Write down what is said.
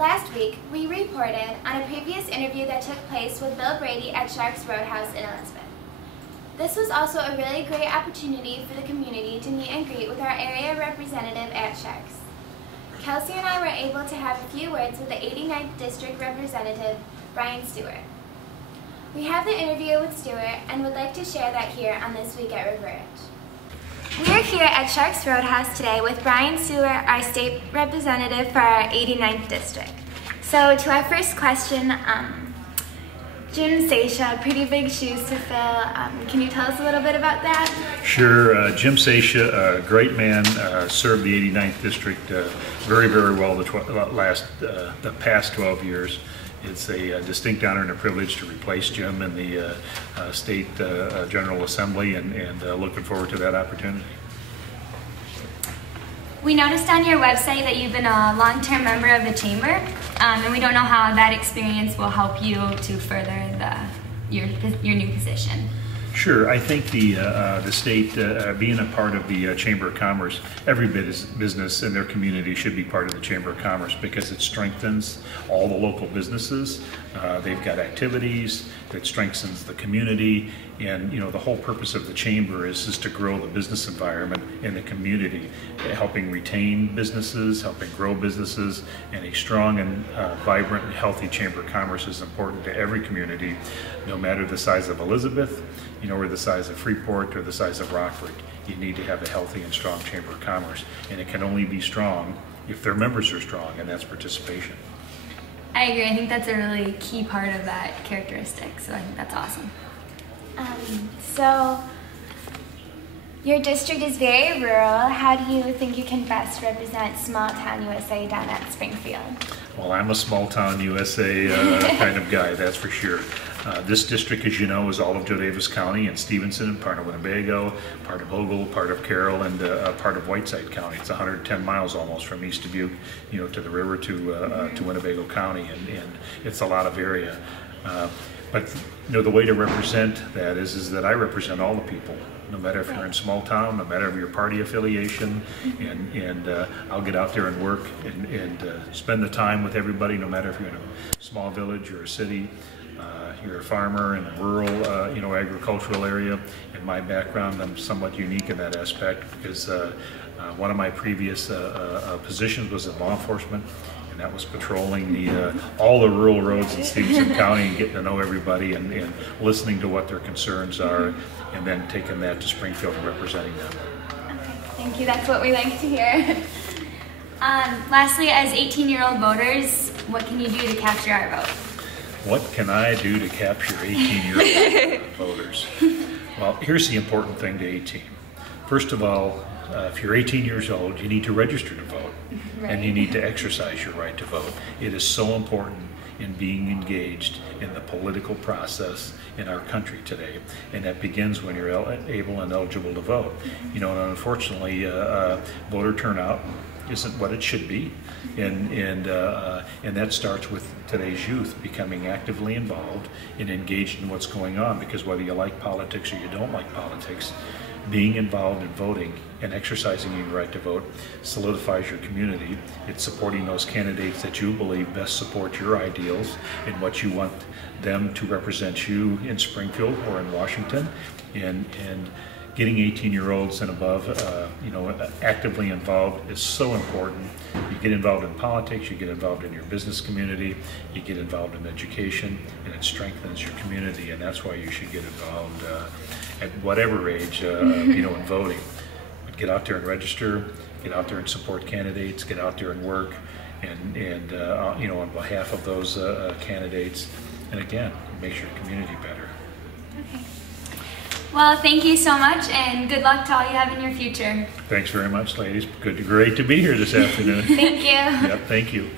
Last week, we reported on a previous interview that took place with Bill Brady at Sharks Roadhouse in Elizabeth. This was also a really great opportunity for the community to meet and greet with our area representative at Sharks. Kelsey and I were able to have a few words with the 89th District Representative, Brian Stewart. We have the interview with Stewart and would like to share that here on This Week at River Ridge. We are here at Sharks Roadhouse today with Brian Stewart, our state representative for our 89th district. So to our first question, Jim Sasha, pretty big shoes to fill. Can you tell us a little bit about that? Sure. Jim Sasha, a great man, served the 89th district very, very well the past 12 years. It's a distinct honor and a privilege to replace Jim in the State General Assembly, and looking forward to that opportunity. We noticed on your website that you've been a long-term member of the Chamber, and we don't know how that experience will help you to further your new position. Sure. I think the state, being a part of the Chamber of Commerce, every business in their community should be part of the Chamber of Commerce because it strengthens all the local businesses. They've got activities that strengthens the community, and the whole purpose of the Chamber is to grow the business environment in the community, helping retain businesses, helping grow businesses, and a strong and vibrant and healthy Chamber of Commerce is important to every community, no matter the size of Elizabeth, or the size of Freeport or the size of Rockford. You need to have a healthy and strong Chamber of Commerce, and it can only be strong if their members are strong, and that's participation. I agree. I think that's a really key part of that characteristic, so I think that's awesome. So your district is very rural. How do you think you can best represent small town USA down at Springfield? Well, I'm a small town USA kind of guy, that's for sure. This district, as you know, is all of Joe Davis County and Stevenson, part of Winnebago, part of Ogle, part of Carroll, and part of Whiteside County. It's 110 miles almost from East Dubuque, to the river to Winnebago County, and it's a lot of area. But the way to represent that is that I represent all the people, no matter if you're in small town, no matter your party affiliation, and I'll get out there and work and spend the time with everybody, no matter if you're in a small village or a city. You're a farmer in a rural, agricultural area. In my background, I'm somewhat unique in that aspect because one of my previous positions was in law enforcement, and that was patrolling all the rural roads in Stevenson County and getting to know everybody and listening to what their concerns are, and then taking that to Springfield and representing them. Okay, thank you. That's what we like to hear. Lastly, as 18-year-old voters, what can you do to capture our vote? What can I do to capture 18-year-old voters? Well, here's the important thing to 18. First of all, if you're 18 years old, you need to register to vote, right, and you need to exercise your right to vote. It is so important in being engaged in the political process in our country today, and that begins when you're able and eligible to vote. And unfortunately, voter turnout isn't what it should be, and that starts with today's youth becoming actively involved and engaged in what's going on, because whether you like politics or you don't like politics, being involved in voting and exercising your right to vote solidifies your community. It's supporting those candidates that you believe best support your ideals and what you want them to represent you in Springfield or in Washington, and getting 18-year-olds and above, actively involved is so important. You get involved in politics, you get involved in your business community, you get involved in education, and it strengthens your community, and that's why you should get involved at whatever age, in voting. But get out there and register, get out there and support candidates, get out there and work, and on behalf of those candidates, and again, it makes your community better. Okay. Well, thank you so much, and good luck to all you have in your future. Thanks very much, ladies. Great to be here this afternoon. Thank you. Yep, thank you.